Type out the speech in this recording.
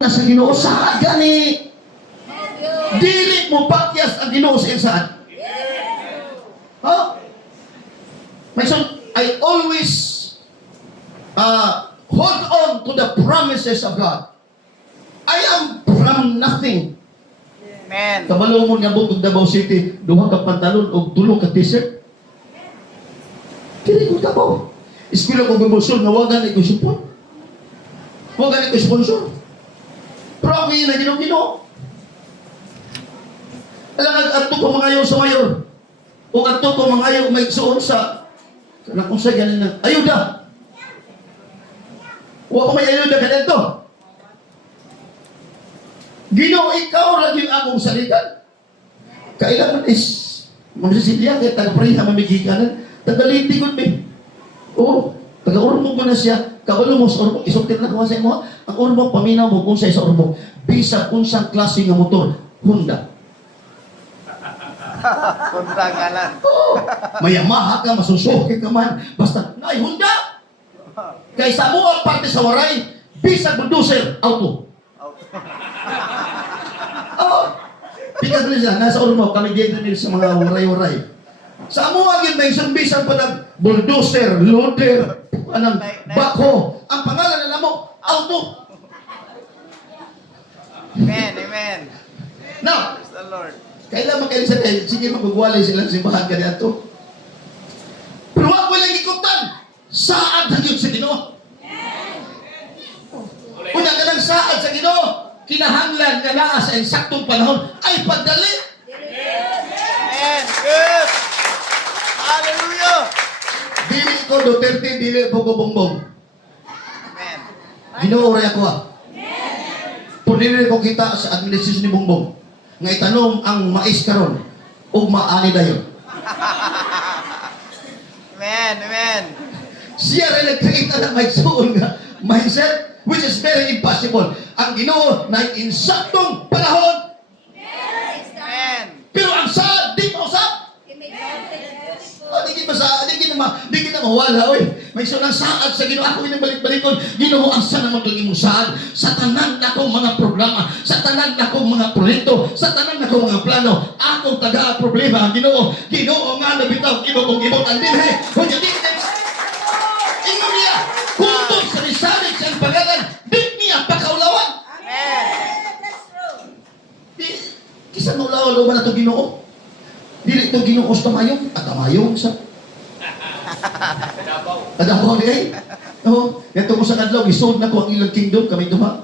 sa Ginoo sa gani dili mo pakyas ang Ginoo sa insaan. Ha? My son, I always hold on to the promises of God. I am from nothing. Amen. Kabalo mo niya bukod Davao City, duha ka pantalon o tulo ka t-shirt. Kini ko ka po. Eskwela ko gabosol nga wagan ko support. Wagan ko sponsor. Pero ako yun na Ginoo. Alam ato ko mangayo sa mayor. O ato ko mangayo may suon sa kung sa ganin na ayuda. Wa ko may ayuda ka dito. Ginoo, ikaw lagi akong salitan. Kailangan is magsisilya kaya taga-pareha mamigikanan. Taga-litigod me. Oo. Taga-urmog mo na siya. Kabalo mo sa urmog. Isuktir na ko sa imo. Ang urmog, paminaw mo kung sa isa urmog. Bisag unsang klase nga motor. Honda. Honda nga lang. Oo. Mayamaha ka, masusuki ka man. Basta, nay, Honda! Kaysa mo ang parte sa waray, bisag bulldozer, auto. Oo. Pikat rin siya, nasa urmog, kami dito nila sa mga waray-waray. Sa amo agad may isang bisan pa ng bulldozer, loader, anong bako. Ang pangalan na mo, auto. Amen, amen. Now, Praise the Lord. kailan makain sa kayo, sige magugwalay silang simbahan ka dito. Pero ako lang ikutan, saad hagyod sa Ginoo. Una ka ng saad sa Ginoo, kinahanglan nga naa sa insaktong panahon ay pagdali. Amen. Good. Hallelujah. Dili ko Duterte, dili po ko Bongbong. Amen. Ginoo ray ako ha. Punili ko kita sa administrasyon ni Bongbong. Nga itanong ang mais karon ug maani dayon. Amen, amen. Siya rin nag-create na may suon nga mindset which is very impossible. Ang Ginoo na insaktong panahon. Amen. Pero ang saad, di mo usap. Di kita mawala, oy. May sunang saad sa Ginoo. Ako yung balik-balikon. Ginoo, ang sana magiging mo saad sa tanan na kong mga programa, sa tanan na kong mga proyekto, sa tanan na kong mga plano. Akong taga-problema, Ginoo. Ginoo nga nabitaw, iba kong ibot ang dinhe. Huwag yung dinhe. Ingon niya, kung sa risalit sa pangalan, di niya pakaulawan. Amen. Kisa maulawan ba na ito Ginoo? Dili ito Ginoo sa tamayong. At tamayong sa... Kadabaw. Kadabaw ni ay. Oo. Ito ko sa kadlaw, isold na ko ang ilang kingdom. Kami duha.